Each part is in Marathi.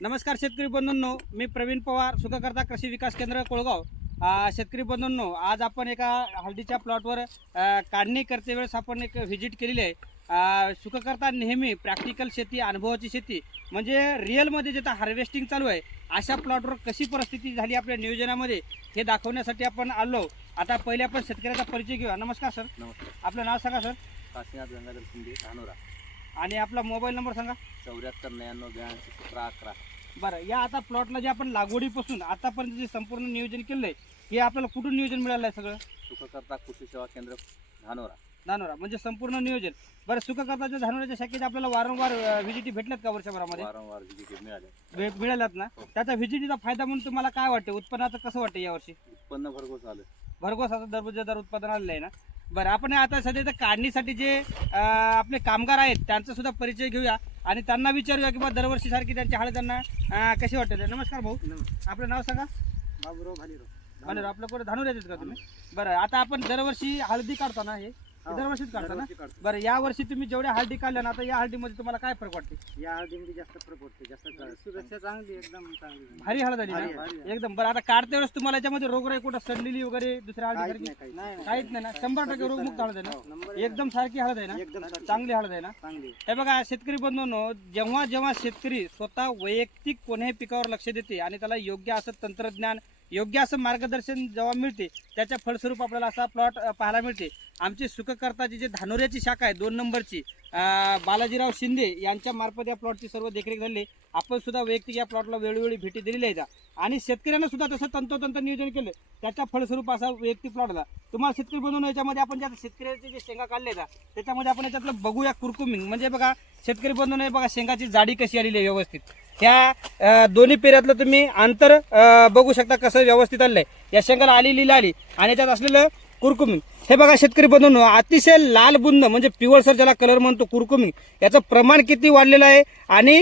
नमस्कार शेतकरी बंधूंनो, मी प्रवीण पवार, सुखकर्ता कृषी विकास केंद्र कोळगाव। शेतकरी बंधूंनो, आज आपण एका हळदीच्या प्लॉटवर काढणी करते वेळेस आपण एक व्हिजिट केलेली आहे। सुखकर्ता नेहमी प्रॅक्टिकल शेती, अनुभवाची शेती म्हणजे रिअलमध्ये जिथं हार्वेस्टिंग चालू आहे अशा प्लॉटवर कशी परिस्थिती झाली आपल्या नियोजनामध्ये हे दाखवण्यासाठी आपण आलो। आता पहिले आपण शेतकऱ्याचा परिचय घेऊया। नमस्कार सर। नमस्कार। आपलं नाव सांगा सर। काशीनाथ गंगाधर शिंदे, धानोरा। आणि आपला मोबाईल नंबर सांगा। 74 99 82 17 11। बरं, या आता प्लॉटला जे आपण लागवडीपासून आतापर्यंत जे संपूर्ण नियोजन केलं आहे हे आपल्याला कुठून नियोजन मिळालं आहे सगळं? सुखकर्ता कृषी सेवा केंद्र, धानोरा। धानोरा म्हणजे संपूर्ण नियोजन। बरं, सुखकर्ताच्या धानोराच्या शाखेत आपल्याला वारंवार व्हिजिटी भेटल्यात का वर्षभरामध्ये? वारंवार विजिट मिळाले। मिळाल्यात ना? त्याचा व्हिजिटीचा फायदा म्हणून तुम्हाला काय वाटतं? उत्पन्नाचं कसं वाटतं यावर्षी? उत्पन्न भरघोस आलं। भरघोस आता दररोजदार उत्पादन आलेलं आहे ना? बरं, आपण आता सध्या तर काढणीसाठी जे आपले कामगार आहेत त्यांचा सुद्धा परिचय घेऊया आणि त्यांना विचारूया की बा दरवर्षी सारखी त्यांची हळद त्यांना कशी वाटते। नमस्कार भाऊ, आपलं नाव सांगा। बाबूराव भालीराव। बरं, आपलं कोण धानोरा येतात का तुम्ही? बरं, आता आपण दरवर्षी हळदी काढताना हे दरवर्षीच काढता ना? बरं, या वर्षी तुम्ही जेवढ्या हळदी काढल्या ना, आता या हळदीमध्ये तुम्हाला काय फरक वाटते? या हळदीमध्ये जास्त फरक पडते, जास्त सुरक्षा चांगली, एकदम चांगली, भारी हळद आली ना एकदम। बरं, आता काढते वेळेस तुम्हाला याच्यामध्ये रोगराई कुठं सडलेली वगैरे दुसऱ्या हळदी काहीच नाही ना? 100% रोगमुक्त हळद आहे ना? एकदम सारखी हळद आहे ना? चांगली हळद आहे ना? हे बघा शेतकरी बंधूंनो, जेव्हा जेव्हा शेतकरी स्वतः वैयक्तिक कोणत्याही पिकावर लक्ष देते आणि त्याला योग्य असं तंत्रज्ञान, योग्य असं मार्गदर्शन जेव्हा मिळते त्याच्या फलस्वरूप आपल्याला असा प्लॉट पाहायला मिळते। आमची सुखकर्ताची जी धानोऱ्याची शाखा आहे 2 नंबरची, बालाजीराव शिंदे यांच्या मार्फत या प्लॉटची सर्व देखरेख झाली। आपण सुद्धा वैयक्तिक या प्लॉटला वेळोवेळी भेटी दिलेल्या आहेत आणि शेतकऱ्यांना सुद्धा तसं तंतोतंत नियोजन केलं, त्याच्या फलस्वरूप असा वैयक्तिक प्लॉट झाला। तुम्हाला शेतकरी बनवून याच्यामध्ये आपण ज्या शेतकऱ्याचे जे शेंगा काढले आहेत त्याच्यामध्ये आपण याच्यातलं बघूया कुरकुमिंग म्हणजे बघा शेतकरी बनवून बघा शेंगाची जाडी कशी आलेली आहे व्यवस्थित। त्या दोन्ही पेऱ्यातलं तुम्ही अंतर बघू शकता कसं व्यवस्थित आलेलं आहे। या शेंगाला आलेली लाली आणि याच्यात असलेलं कुरकुमिंग हे बघा शेतकरी बंधूंनो, अतिशय लाल बुंद म्हणजे पिवळसर ज्याला कलर म्हणतो कुरकुमिंग, याचं प्रमाण किती वाढलेलं आहे आणि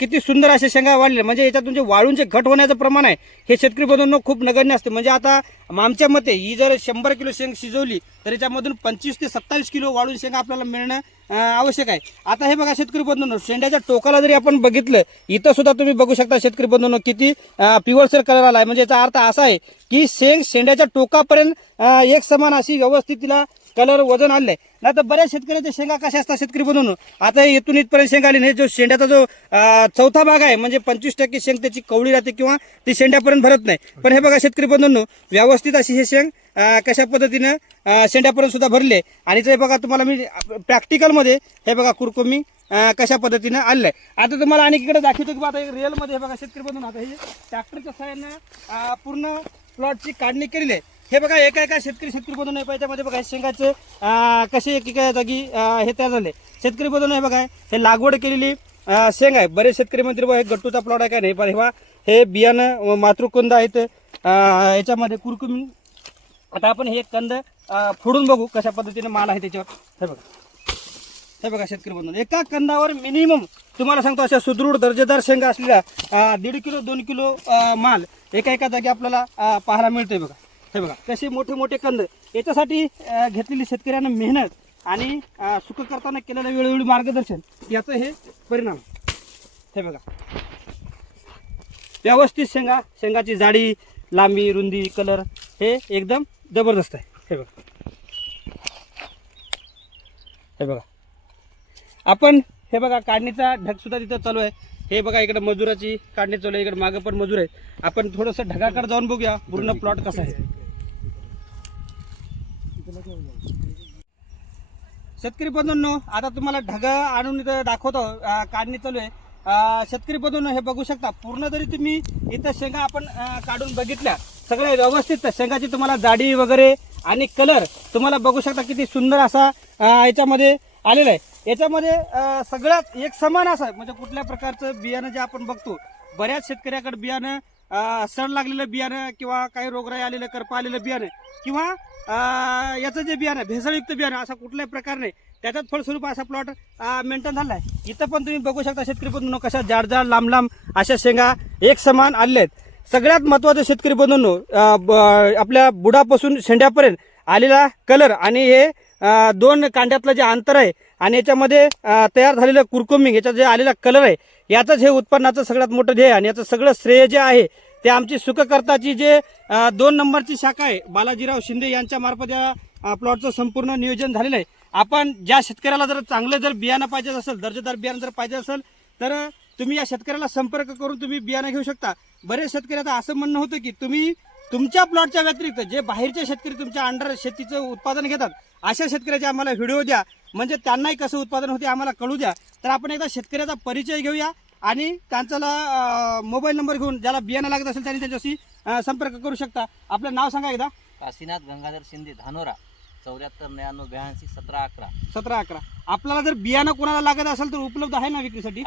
किती सुंदर असे शेंगा वाढले म्हणजे याच्यातून जे वाळूंचे घट होण्याचं प्रमाण आहे हे शेतकरी बंधूंनो खूप नगण्य असते। म्हणजे आता आमच्या मते ही जर 100 किलो शेंग शिजवली तर याच्यामधून 25 ते 27 किलो वाळून शेंगा आपल्याला मिळणं आवश्यक आहे। आता हे बघा शेतकरी बंधूंनो, शेंड्याच्या टोकाला जरी आपण बघितलं इथं सुद्धा तुम्ही बघू शकता शेतकरी बंधूंनो किती पिवळसर कलर आला आहे। म्हणजे याचा अर्थ असा आहे की शेंड्याच्या टोकापर्यंत एक समान अशी व्यवस्थित तिला कलर वजन आलंय। नाही तर बऱ्याच शेतकऱ्याच्या शेंगा कशा असतात शेतकरी बंधूंनो, आता इथून इथपर्यंत शेंगा आली नाही, जो शेंड्याचा जो चौथा भाग आहे म्हणजे 25% शेंग त्याची कवळी राहते किंवा ती शेंड्यापर्यंत भरत नाही। पण हे बघा शेतकरी बंधूंनो, व्यवस्थित अशी हे शेंग कशा पद्धतीनं शेंड्यापर्यंत सुद्धा भरले आणि ते बघा तुम्हाला मी प्रॅक्टिकलमध्ये हे बघा कुरकुमी कशा पद्धतीनं आलेलं आहे। आता तुम्हाला आणि इकडे दाखवतो की आता रिअलमध्ये हे बघा शेतकरी बंधूंनो, आता हे ट्रॅक्टरच्या सहाय्यानं पूर्ण प्लॉटची काढणी केलेली आहे। हे बघा एका शेतकरी बंधूंनो याच्यामध्ये बघा शेंगाचे कसे एका जागी हे तयार झाले। शेतकरी बंधूंनो हे बघा हे लागवड केलेली शेंग आहे। बरेच शेतकरी म्हणतील बघा हे गट्टूचा प्लॉट आहे का नाही, पण हे बियाणं मातृकुंद आहेत याच्यामध्ये कुरकुमी। आता आपण हे कंद फोडून बघू कशा पद्धतीने माल आहे त्याच्यावर। हे बघा शेतकरी बंधूंनो, एका कंदावर मिनिमम तुम्हाला सांगतो अशा सुदृढ दर्जेदार शेंगा असलेल्या 1.5 किलो 2 किलो माल एका जागी आपल्याला पाहायला मिळतोय। बघा हे बघा कसे मोठे मोठे कंद, याच्यासाठी घेतलेली शेतकऱ्यांना मेहनत आणि सुखकर्ताने केलेलं वेळोवेळी मार्गदर्शन याचं हे परिणाम। हे बघा व्यवस्थित शेंगाची जाडी, लांबी, रुंदी, कलर हे एकदम जबरदस्त आहे। हे बघा आपण हे बघा काढणीचा ढग सुद्धा तिथं चालू आहे। हे बघा इकडे मजुराची काढणी चालू आहे, इकडे मागं पण मजूर आहेत। आपण थोडंसं ढगाकडे जाऊन बघूया पूर्ण प्लॉट कसा आहे। शेतकरी बंधूंनो, आता तुम्हाला ढग आणून इथं दाखवतो, काढणी चालू आहे। शेतकरी बंधूंनो हे बघू शकता पूर्ण जरी तुम्ही इथं शेंगा आपण काढून बघितल्या सगळ्या व्यवस्थित शेंगाची तुम्हाला जाडी वगैरे आणि कलर तुम्हाला बघू शकता किती सुंदर असा याच्यामध्ये आलेला आहे। याच्यामध्ये सगळ्यात एक समान असं म्हणजे कुठल्या प्रकारचं बियाणं जे आपण बघतो बऱ्याच शेतकऱ्याकडे बियाणं सड लागलेलं बियाणं किंवा काही रोगराई आलेलं, करपा आलेलं बियाणं किंवा याचं जे बियाणं भेसळयुक्त बियाणं असा कुठल्याही प्रकार नाही, त्याच्यात फळस्वरूप असा प्लॉट मेंटेन झाला आहे। इथं पण तुम्ही बघू शकता शेतकरी बंधूंनो कशा जाड लांब अशा शेंगा एक समान आलेल्या आहेत। सगळ्यात महत्त्वाचं शेतकरी बंधूंनो, आपल्या बुडापासून शेंड्यापर्यंत आलेला कलर आणि हे 2 कांड्यातलं जे अंतर आहे आणि याच्यामध्ये तयार झालेलं कुरकुमिंग याचा जे आलेला कलर आहे याचंच हे उत्पन्नाचं सगळ्यात मोठं ध्येय आणि याचं सगळं श्रेय जे आहे ते आमची सुखकर्ताची जे 2 नंबरची शाखा आहे बालाजीराव शिंदे यांच्या मार्फत या प्लॉटचं संपूर्ण नियोजन झालेलं आहे. आपण ज्या शेतकऱ्याला जर चांगलं जर बियाणं पाहिजे असेल, दर्जेदार बियाणं जर पाहिजे असेल तर तुम्ही या शेतकऱ्याला संपर्क करून तुम्ही बियाणं घेऊ शकता. बरेच शेतकऱ्याचं असं म्हणणं होतं की तुम्ही तुमच्या प्लॉटच्या व्यतिरिक्त जे बाहेरचे शेतकरी तुमच्या अंडर शेतीचं उत्पादन घेतात अशा शेतकऱ्याचे आम्हाला व्हिडिओ द्या, म्हणजे त्यांनाही कसं उत्पादन होते आम्हाला कळू द्या. तर आपण एकदा शेतकऱ्याचा परिचय घेऊया आणि त्यांचा मोबाईल नंबर घेऊन ज्याला बियाणं लागत असेल त्यांनी त्याच्याशी संपर्क करू शकता. आपलं नाव सांगा एकदा. काशीनाथ गंगाधर शिंदे, धानोरा, 74 99 82 17 11. 17 11. आपल्याला जर बियाणं कोणाला लागत असेल तर उपलब्ध आहे ना विक्रीसाठी?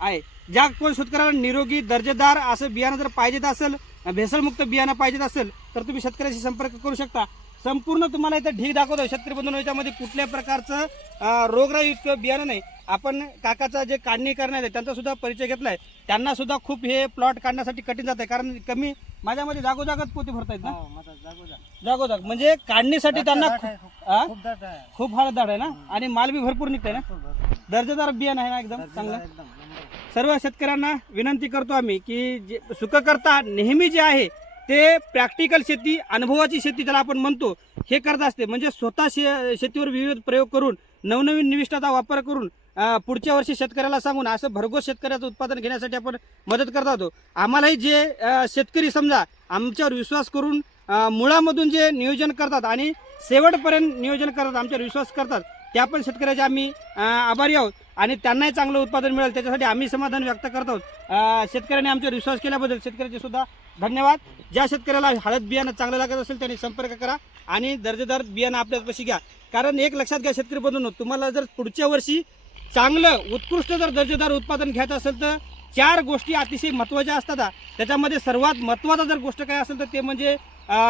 आहे. ज्या कोण शेतकऱ्याला निरोगी दर्जेदार असं बियाणं जर पाहिजे असेल, भेसळमुक्त बियाणं पाहिजे असेल तर तुम्ही शेतकऱ्याशी संपर्क करू शकता. संपूर्ण तुम्हाला इथं ढीग दाखवतो शेतकरी बंधूंनो. याच्यामध्ये कुठल्याही प्रकारचं रोगराई इतकं बियाणं नाही. आपण काकाचा जे काढणी करणार आहे त्यांचा सुद्धा परिचय घेतलाय. त्यांना सुद्धा खूप हे प्लॉट काढण्यासाठी कठीण जात आहे, कारण कमी माझ्यामध्ये जागोजागच पोती भरतायत ना. जागोजाग म्हणजे काढणीसाठी त्यांना खूप हळदार आहे ना, आणि माल बी भरपूर निघतंय ना. दर्जेदार बियाणं आहे ना, एकदम चांगलं. सर्व शेतकऱ्यांना विनंती करतो आम्ही की सुखकर्ता नेहमी जे आहे ते प्रॅक्टिकल शेती, अनुभवाची शेती ज्याला आपण म्हणतो हे करत असते. म्हणजे स्वतः शेतीवर विविध प्रयोग करून नवनवीन निविष्ठाचा वापर करून पुढच्या वर्षी शेतकऱ्याला सांगून असं भरघोस शेतकऱ्याचं उत्पादन घेण्यासाठी आपण मदत करत होतो. आम्हालाही जे शेतकरी समजा आमच्यावर विश्वास करून मुळामधून जे नियोजन करतात आणि शेवटपर्यंत नियोजन करतात, आमच्यावर विश्वास करतात, त्या पण शेतकऱ्याचे आम्ही आभारी आहोत आणि त्यांनाही चांगलं उत्पादन मिळेल त्याच्यासाठी आम्ही समाधान व्यक्त करत आहोत. शेतकऱ्यांनी आमच्यावर विश्वास केल्याबद्दल शेतकऱ्याचे सुद्धा धन्यवाद. ज्या शेतकऱ्याला हळद बियाणं चांगलं लागत असेल त्यांनी संपर्क करा आणि दर्जेदार बियाणं आपल्यापाशी घ्या. कारण एक लक्षात घ्या शेतकरी बंधूंनो, तुम्हाला जर पुढच्या वर्षी चांगलं उत्कृष्ट जर दर्जेदार उत्पादन घ्यायचं असेल तर 4 गोष्टी अतिशय महत्त्वाच्या असतात. त्याच्यामध्ये सर्वात महत्त्वाचा जर गोष्ट काय असेल तर ते म्हणजे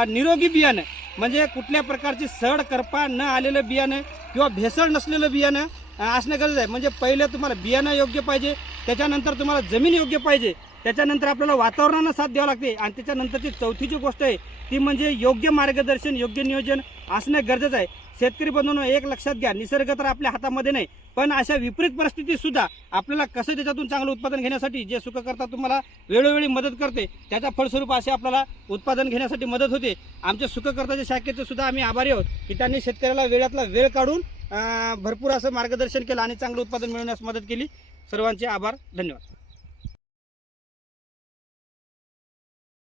निरोगी बियाणं, म्हणजे कुठल्या प्रकारची सड करपा न आलेलं बियाणं किंवा भेसळ नसलेलं बियाणं असणं गरजेचं आहे. म्हणजे पहिलं तुम्हाला बियाणं योग्य पाहिजे, त्याच्यानंतर तुम्हाला जमीन योग्य पाहिजे, त्याच्यानंतर आपल्याला वातावरणाला साथ द्यावं लागते आणि त्याच्यानंतरची चौथी जी गोष्ट आहे ती म्हणजे योग्य मार्गदर्शन, योग्य नियोजन असणं गरजेचं आहे. शेतकरी बंधूंनो, एक लक्षात घ्या, निसर्ग तर आपल्या हातामध्ये नाही, पण अशा विपरीत परिस्थितीत सुद्धा आपल्याला कसं त्याच्यातून चांगलं उत्पादन घेण्यासाठी जे सुखकर्ता तुम्हाला वेळोवेळी मदत करते त्याच्या फळस्वरूप असे आपल्याला उत्पादन घेण्यासाठी मदत होते. आमच्या सुखकर्ताच्या शाखेचे सुद्धा आम्ही आभारी आहोत की त्यांनी शेतकऱ्याला वेळातला वेळ काढून भरपूर असं मार्गदर्शन केलं आणि चांगलं उत्पादन मिळवण्यास मदत केली. सर्वांचे आभार, धन्यवाद.